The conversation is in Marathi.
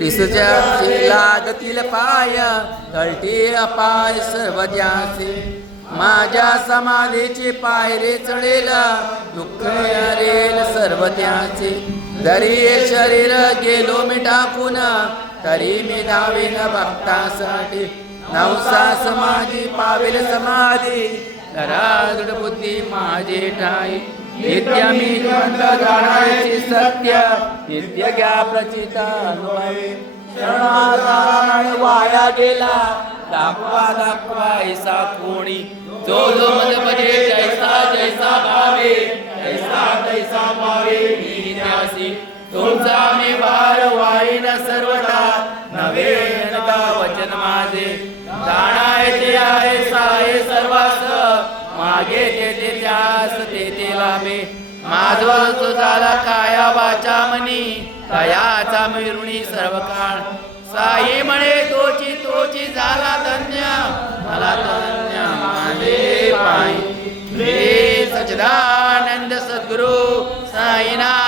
विसच्या लागतील पाय कळतील अपाय सर्व ज्याचे माझ्या समाधीची पायरे चढेल दुःख हरेल सर्व त्याचे जरी हे शरीर गेलो मी टाकून तरी मी धावेन भक्तासाठी नवसास माझी पावेल समाधी दृढ बुद्धी माझे ठाई नित्य मी जिवंत जाणायची सत्य नित्य घ्या प्रचिता अनुभवे शरणागती वाया गेला दाखवा ऐसा कोणी जो जो मद भजे जैसा जैसा भावे तैसा तैसा भावे मी त्यासी तुमचा मी भार वाईन सर्वदा नवे नका वचन माझे जाणायचे आहे साहे सर्वास मागे ते त्यास ते लाभे माझ झाला काया वाचा मनी तयाचा मिरुणी सर्व काळ साई म्हणे तोची झाला धन्य मला धन्य माझे पायी सच्चिदानंद सद्गुरु साईनाथ